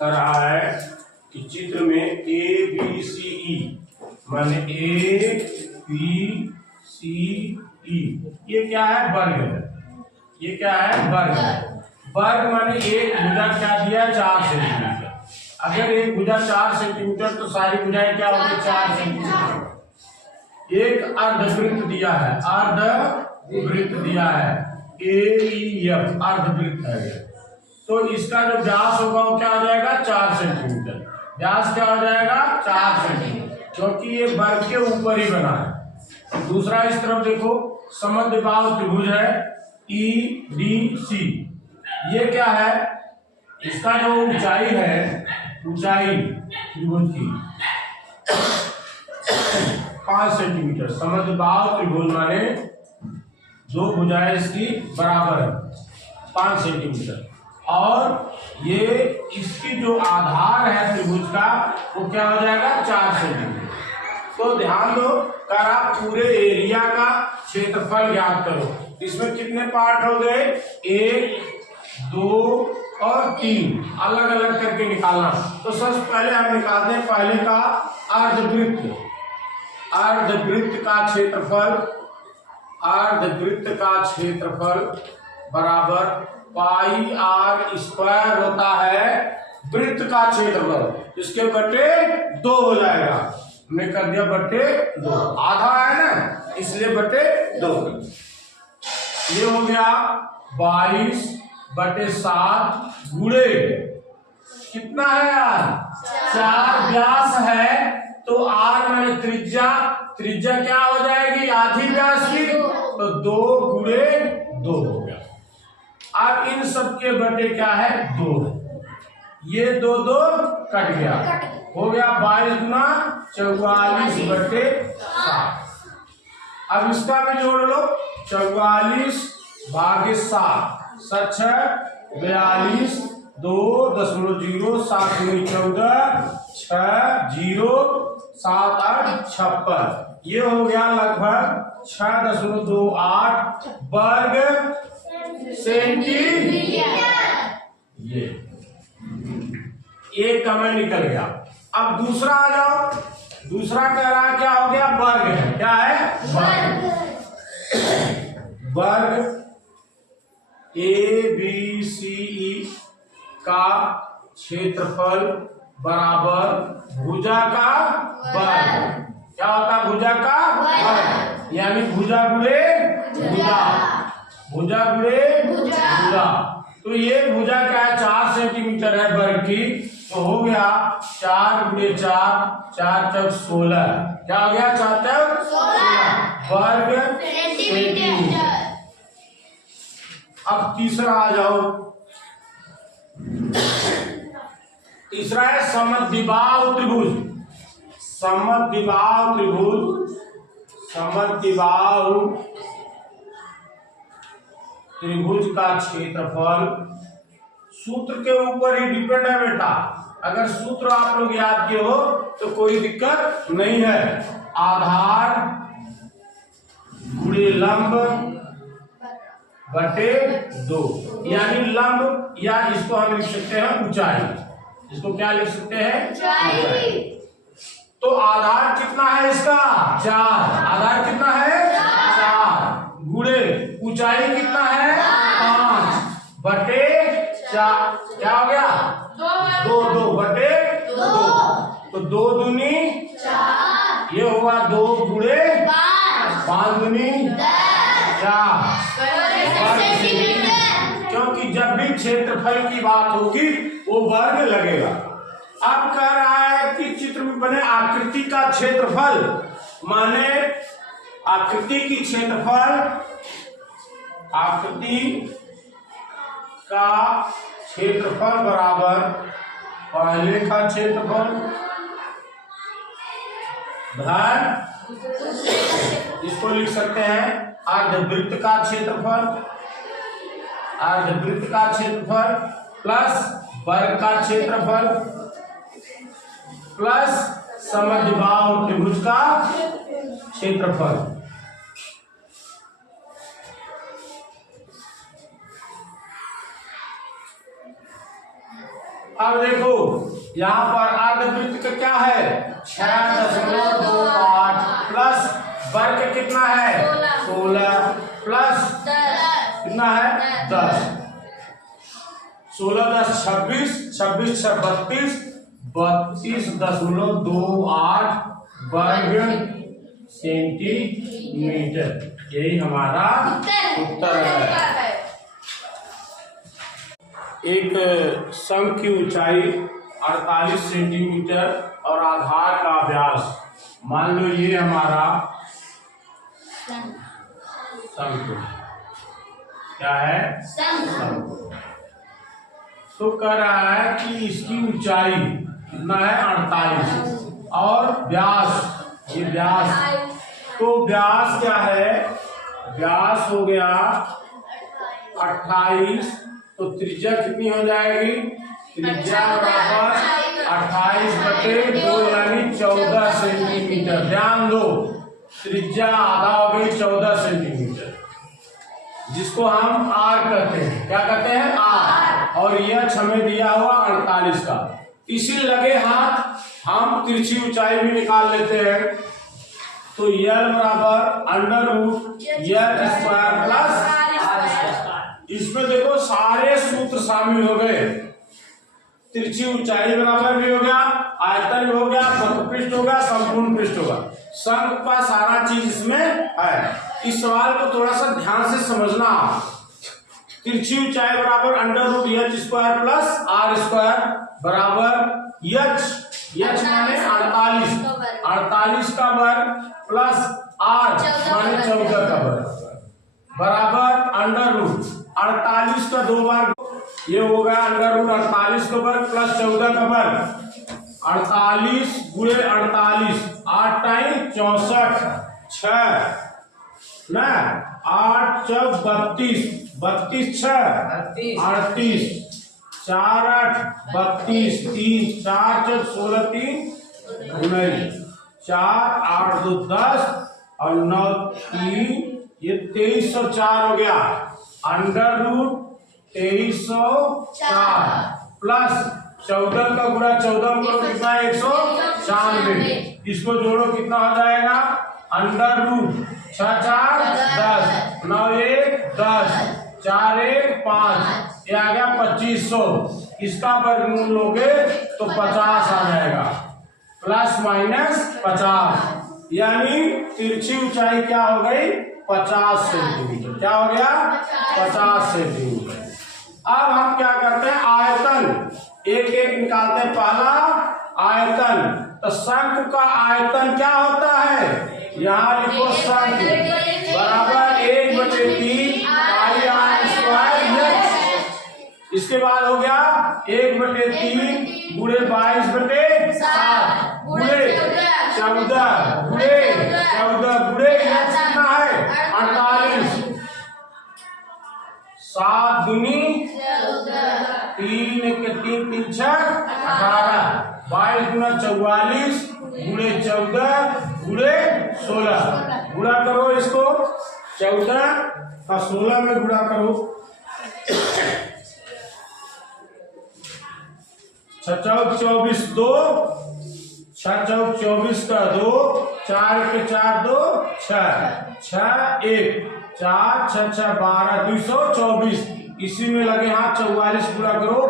कर रहा है कि चित्र में ए बी सी ई माने ए बी सी ई ये क्या है? वर्ग है। ये क्या है? वर्ग है। वर्ग माने एक भुजा क्या दिया? 4 सेंटीमीटर। अगर एक भुजा 4 सेंटीमीटर तो सारी भुजाएं क्या होगी? 4 सेंटीमीटर। एक अर्धवृत्त दिया है, अर्धवृत्त दिया है AEF, अर्धवृत्त है। तो इसका जो व्यास होगा वो क्या हो जाएगा? 4 सेंटीमीटर। व्यास क्या हो जाएगा? 4 सेंटीमीटर, क्योंकि ये वर्ग के ऊपर ही बना है। दूसरा इस तरफ देखो, समद्विबाहु त्रिभुज है EDC। ये क्या है? इसका जो ऊंचाई है, ऊंचाई त्रिभुज की 5 सेंटीमीटर। समद्विबाहु त्रिभुज माने दो भुजाएं इसकी बराबर है 5 सेंटीमीटर। और ये इसकी जो आधार है त्रिभुज का वो क्या हो जाएगा? 4 सेंटीमीटर। तो ध्यान दो, कर आप पूरे एरिया का क्षेत्रफल ज्ञात करो। इसमें कितने पार्ट हो गए? 1, 2 और 3 अलग अलग करके निकालना। तो सबसे पहले हम निकालते हैं पहले का अर्धवृत्त। अर्धवृत्त का क्षेत्रफल, अर्धवृत्त का क्षेत्रफल बराबर पाई आर स्क्वायर होता है वृत्त का क्षेत्रफल। इसके बटे 2 हो जाएगा। हमने कर दिया बटे 2, आधा है ना इसलिए बटे 2। ये हो गया 22 बटे 7 गुणे कितना है यार? 4 व्यास है तो आर माने त्रिज्या, त्रिज्या क्या हो जाएगी? आधी व्यास की, तो 2 गुणे 2 हो गया। अब इन सब के बटे क्या है? 2। ये 2 2 कट गया, हो गया 22 गुना 44 बटे 7। अब इसका भी जोड़ लो, 44 भागे 7, 7 42 2.0 7 गुनी 14 6 0 7 8 56। ये हो गया लगभग 6.28 वर्ग सेंटीमीटर। ये एक कमेंट निकल गया। अब दूसरा आ जाओ। दूसरा कह रहा क्या हो गया? वर्ग है। क्या है? वर्ग। वर्ग ABCE का क्षेत्रफल बराबर भुजा का वर्ग। क्या होता है? भुजा का वर्ग, यानी भुजा गुणे भुजा, भुजा गुणे भुजा। तो ये भुजा क्या है? 4 सेंटीमीटर है वर्ग की, तो हो गया 4 गुणे 4, 4 चौक 16। क्या हो गया? 4 चौक 16 वर्ग सेंटीमीटर। अब तीसरा आ जाओ। तीसरा है समद्विबाहु त्रिभुज। समद्विबाहु त्रिभुज, समद्विबाहु त्रिभुज का क्षेत्रफल सूत्र के ऊपर ही डिपेंड है बेटा। अगर सूत्र आप लोग याद किए हो तो कोई दिक्कत नहीं है। आधार गुणे लंब बटे 2, यानी लंब, या इसको हम लिख सकते हैं ऊंचाई। इसको क्या लिख सकते हैं? ऊंचाई। तो आधार कितना है इसका? 4। आधार कितना है? 4 गुणे ऊंचाई कितना है? 5 बटे 4। क्या हो गया? 2 2 बटे 2। तो 2 दूनी 4, ये हुआ 2 गुणे 5 दूनी 4। क्योंकि जब भी क्षेत्रफल की बात होगी वो वर्ग लगेगा। अब कह रहा है कि चित्र में बने आकृति का क्षेत्रफल, माने आकृति की क्षेत्रफल, आकृति का क्षेत्रफल बराबर पहले का क्षेत्रफल धन, इसको लिख सकते हैं अर्धवृत्त का क्षेत्रफल, अर्धवृत्त का क्षेत्रफल प्लस वर्ग का क्षेत्रफल प्लस समद्विबाहु त्रिभुज का क्षेत्रफल। अब देखो यहाँ पर अर्धवृत्त का क्या है 6.28 प्लस वर्ग कितना है 16 प्लस कितना है 10 16 10 26 26 6 32 32.28 वर्ग सेंटीमीटर। यही हमारा उत्तर है। एक शंख की ऊंचाई 48 सेंटीमीटर और आधार का व्यास मान लो ये हमारा शंख क्या है शंख। तो कह रहा है कि इसकी ऊंचाई कितना है 48 और व्यास ये व्यास तो व्यास क्या है व्यास हो गया 28 तो त्रिज्या कितनी हो जाएगी त्रिज्या बराबर 28/2 यानी 14 सेंटीमीटर। ध्यान दो त्रिज्या आधा हो गई 14 सेंटीमीटर जिसको हम आर कहते हैं। क्या कहते हैं आर। और यह हमें दिया हुआ 48 का। इसी लगे हाथ हम तिरछी ऊंचाई भी निकाल लेते हैं। तो यल बराबर √L² प्लस इसमें देखो सारे सूत्र शामिल हो गए। तिरछी ऊंचाई बराबर भी हो गया आयतन भी हो गया वक्रपृष्ठ हो गया संपूर्ण पृष्ठ होगा शंख का सारा चीज इसमें है। इस सवाल को थोड़ा सा ध्यान से समझना। तिरछी ऊंचाई बराबर √H² प्लस R² बराबर H माने 48 का वर्ग प्लस R माने 14 का वर्ग बराबर √48 का 2 वर्ग ये होगा √48 का वर्ग प्लस 14 का वर्ग 48 गुणे 48 8 टाइम 64 6 ना 8 चौक 32 32 6 38 4 8 32 3 4 चौक 16 3 19 4 8 2 10 और 9 3 ये 2304 हो गया √2304 प्लस 14 का गुणा 14 करो कितना 196 इसको जोड़ो कितना हो जाएगा √6 4 10 9 1 10 4 1 5 ये आ गया 2500। इसका वर्गमूल लोगे तो 50 आ जाएगा प्लस माइनस 50 यानी तिरछी ऊंचाई क्या हो गई 50 सेंटीमीटर। क्या हो गया 50 सेंटीमीटर। अब हम क्या करते हैं आयतन एक एक निकालते हैं। पहला आयतन तो शंख का आयतन क्या होता है यहाँ लिखो शंख बराबर 1/3 πr²h। इसके बाद हो गया 1/3 गुणे 22/7 गुणे 14 गुणे कितना है 48 7 दूनी 3 के 3 3 6 18 22 गुना 44 गुणे 14 गुणे 16 गुणा करो इसको 14 का 16 में गुणा करो 6 चौक 24 2 6 चौक 24 का 2 4 के 4 2 6 6 1 4 6 6 12 224 इसी में लगे हाथ 44 पूरा करो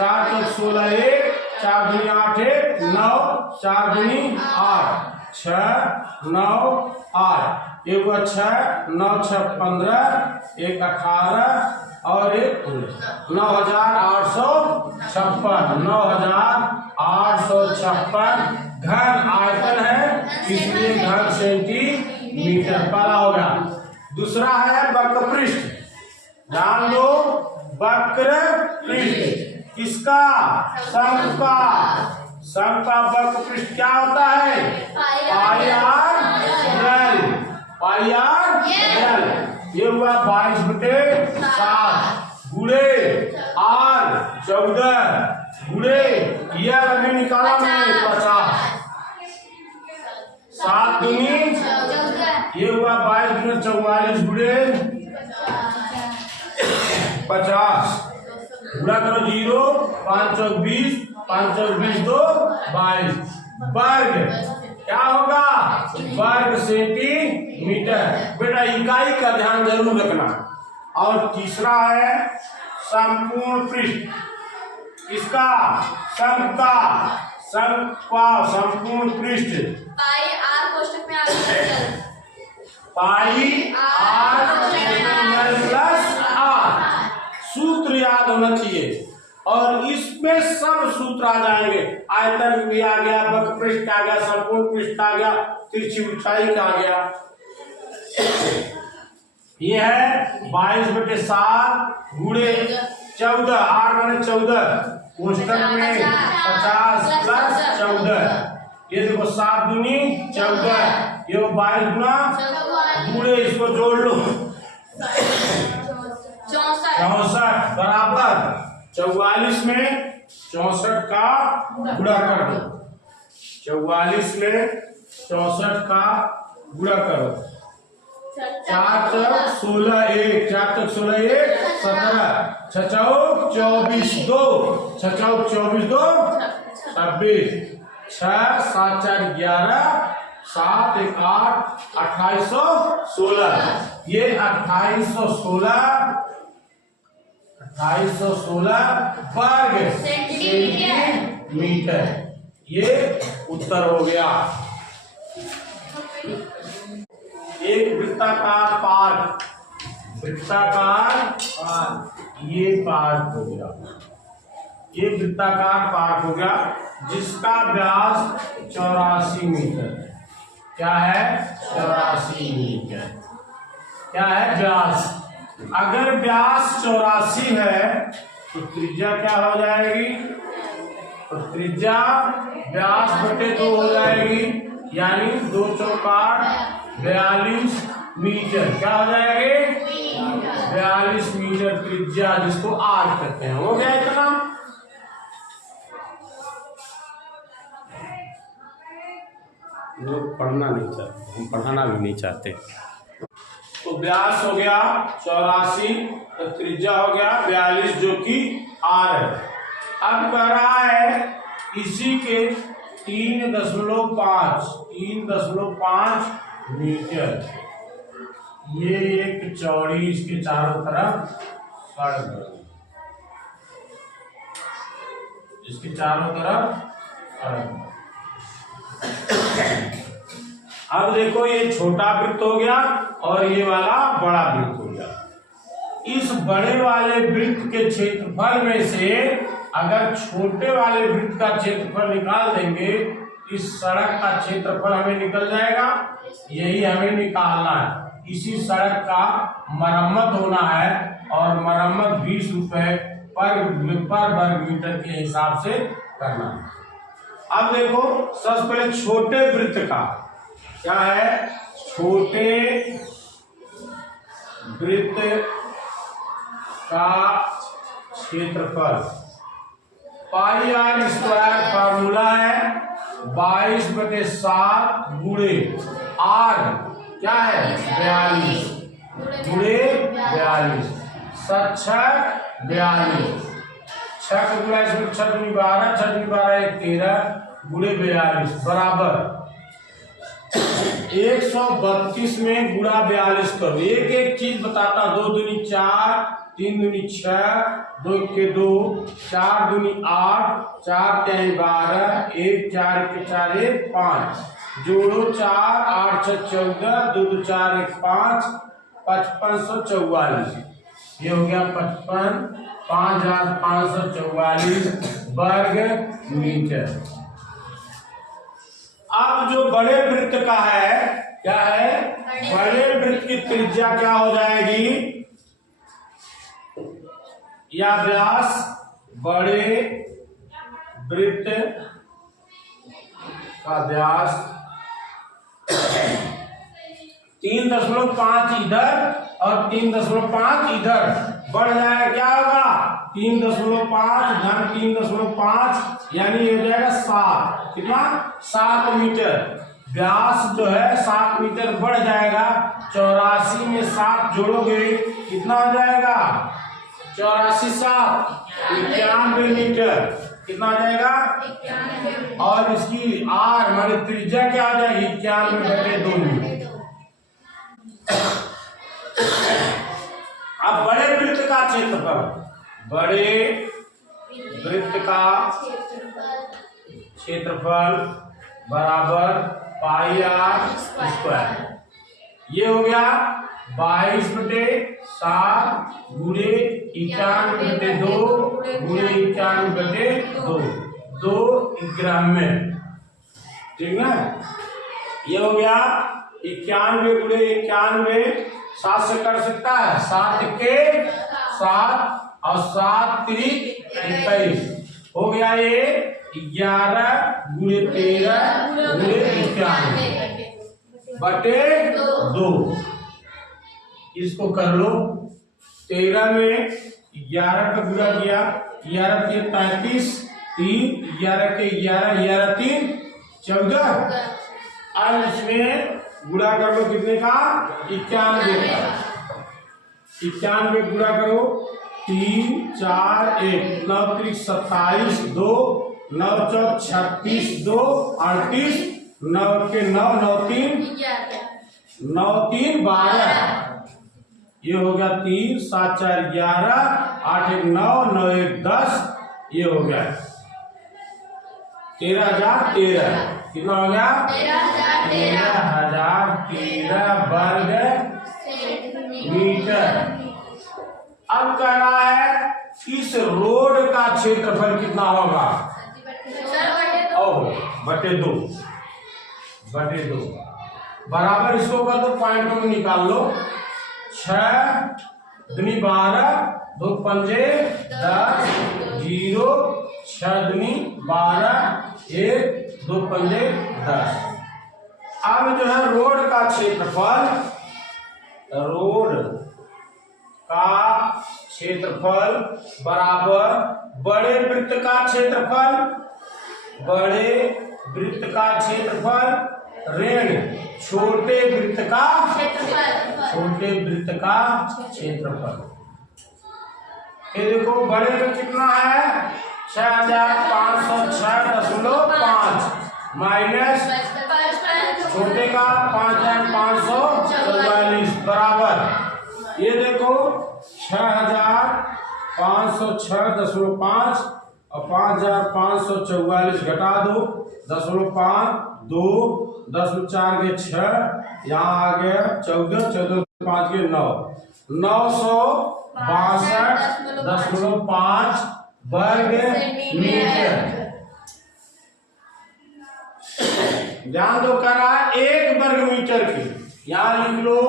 4 चौक 16 1 4 दूनी 8 1 9 4 दूनी 8 6 9 8 एक 6 9 6 15 1 18 और 1 9856 घन आयतन है इसलिए घन सेंटीमीटर पहला हो गया। दूसरा है वक्रपृष्ठ। जान लो वक्रपृष्ठ किसका शंख का वक्रपृष्ठ क्या होता है πr/L ये हुआ 22/7 गुणे R 14 गुणे यह अभी निकाला मैंने 50 7 दूनी ये हुआ 22 गुणे 44 गुणे 50 गुणा करो 0, 5 चौक 20, 5 चौक 20 2 22 वर्ग क्या होगा वर्ग सेंटीमीटर। बेटा इकाई का ध्यान जरूर रखना। और तीसरा है संपूर्ण पृष्ठ। इसका समका संपूर्ण पृष्ठ पाई आर कोष्टक में आगे पाई आर प्लस आर सूत्र याद होना चाहिए। और इसमें सब सूत्र आ जाएंगे। आयतन भी आ गया, वक्र पृष्ठ आ गया, संपूर्ण पृष्ठ आ गया, तिरछी ऊंचाई का आ गया। ये है 22/7 गुणे 14 आर माने 14 कोष्टक में 50 प्लस 14। ये देखो 7 दूनी 14, ये 22 गुना गुणे इसको जोड़ लो 64 बराबर 44 में 64 का गुणा कर दो। 44 में 64 का गुणा करो। 4 चौक 16 1, 4 चौक 16 1 17, 6 चौक 24 2, 6 चौक 24 2 26, 6 7 4 11, 7 1 8, 2816। ये 2816 वर्ग सेंटीमीटर। ये उत्तर हो गया। एक वृत्ताकार पार्क ये पार्क हो गया। ये वृत्ताकार पार्क हो गया जिसका व्यास 84 मीटर। क्या है 84 मीटर। क्या है व्यास। अगर व्यास 84 है तो त्रिज्या क्या हो जाएगी, तो त्रिज्या व्यास बटे 2 हो जाएगी, यानी 2 चौक 42 मीटर। क्या हो जाएगी 42 मीटर त्रिज्या, जिसको आर कहते हैं। हो गया इतना। लोग पढ़ना नहीं चाहते, हम पढ़ाना भी नहीं चाहते। तो व्यास हो गया 84, तो त्रिज्या हो गया 42 जो कि आर है। अब कह रहा है इसी के 3.5 मीटर ये एक चौड़ी इसके चारों तरफ सड़क बनी, इसके चारों तरफ सड़क। अब देखो ये छोटा वृत्त हो गया और ये वाला बड़ा वृत्त हो गया। इस बड़े वाले वृत्त के क्षेत्रफल में से अगर छोटे वाले वृत्त का क्षेत्रफल निकाल देंगे, इस सड़क का क्षेत्रफल हमें निकल जाएगा। यही हमें निकालना है। इसी सड़क का मरम्मत होना है और मरम्मत 20 रुपए पर वर्ग मीटर के हिसाब से करना है। अब देखो सबसे पहले छोटे वृत्त का क्या है। छोटे वृत्त का क्षेत्रफल पाई आर स्क्वायर फार्मूला है 22/7 गुणे आर क्या है 42 गुणे 42 6 42 6 का गुणा इसमें 6 दूनी 12 6 दूनी 12 1 13 गुणे 42 बराबर 132 में गुणा 42 करो। एक एक चीज बताता। 2 दूनी 4 3 दूनी 6 2 के 2 4 दूनी 8 4 3 12 1 4 के 4 1 5 जोड़ो 4 8 6 14 2 2 4 1 5 5544। ये हो गया 5544 वर्ग मीटर। अब जो बड़े वृत्त का है क्या है, बड़े वृत्त की त्रिज्या क्या हो जाएगी या व्यास बड़े वृत्त का व्यास 3.5 इधर और 3.5 इधर बढ़ जाएगा। क्या होगा 3.5 धन 3.5 यानी हो जाएगा 7। कितना 7 मीटर। व्यास जो है 7 मीटर बढ़ जाएगा। 84 में 7 जोड़ोगे कितना हो जाएगा 84 7 91 मीटर। कितना आ जाएगा? और इसकी आर माने त्रिज्या क्या आ जाएगी? 91/2 मीटर। अब बड़े वृत्त का क्षेत्रफल, बड़े वृत्त का क्षेत्रफल बराबर पाई आर स्क्वायर। ये हो गया 22/7 गुणे 91/2 गुणे 91/2 2 में, ठीक ना? ये हो गया 91 गुणे 91, 7 से कर सकता है, 7 के 7 और 7 त्रिक 21 हो गया। ये 11 गुणे 13 गुणे 91/2। इसको कर लो, 13 में 11 का गुणा किया, 11 के 33, 3 11 के 11, 11 3 14। अब इसमें गुणा कर लो कितने का? 91 का। 91 गुणा करो, 3 4 1 9 3 27 2 9 4 36 2 38 9 के 9 9 3 9 3 12। ये हो गया 3 7 4 11 8 1 9 9 1 10। ये हो गया 13,013। कितना हो गया? 13,013 वर्ग मीटर। अब कह रहा है इस रोड का क्षेत्रफल कितना होगा? बटे 2 बराबर, इसको कर दो, पॉइंट में निकाल लो। 6 दूनी 12 2 पंजे 10 0 6 दूनी 12 1 2 पंजे 10। अब जो है रोड का क्षेत्रफल, रोड का क्षेत्रफल बराबर बड़े वृत्त का क्षेत्रफल, बड़े वृत्त का क्षेत्रफल ऋण छोटे वृत्त का क्षेत्रफल, छोटे वृत्त का क्षेत्रफल। ये देखो बड़े में कितना है? 6,506.5 माइनस छोटे का 5,544 बराबर, ये देखो 6,506.5 और 5,544 घटा दो, 0.5 2 10 4 के 6, यहाँ आ गया 14 14 5 के 9 962.5 वर्ग मीटर। ध्यान दो, करा 1 वर्ग मीटर की, यहाँ लिख लो,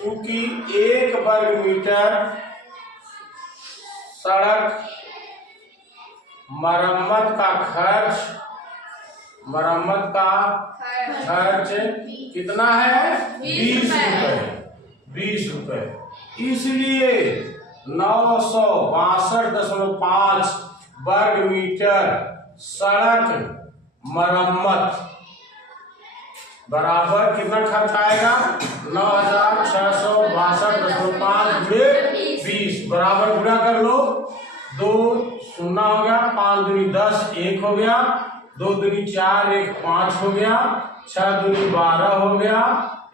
क्योंकि 1 वर्ग मीटर सड़क मरम्मत का खर्च, मरम्मत का खर्च कितना है? 20 रुपए। इसलिए 962.5 वर्ग मीटर सड़क मरम्मत बराबर कितना खर्च आएगा? 9,662.5 20 बराबर गुणा कर लो, 2 0 हो गया, 5 दूनी 10 1 हो गया, 2 दूनी 4 1 5 हो गया, 6 दूनी 12 हो गया,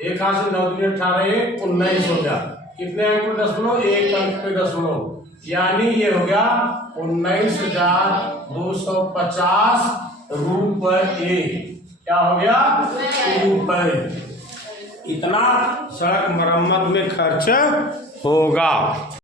1 हाथ से 9 दूनी 18 1 19 हो गया। कितने अंक पे दशमलव? 1 अंक पे दशमलव, यानी ये हो गया 19,250 रुपये। क्या हो गया? रुपये। इतना सड़क मरम्मत में खर्च होगा।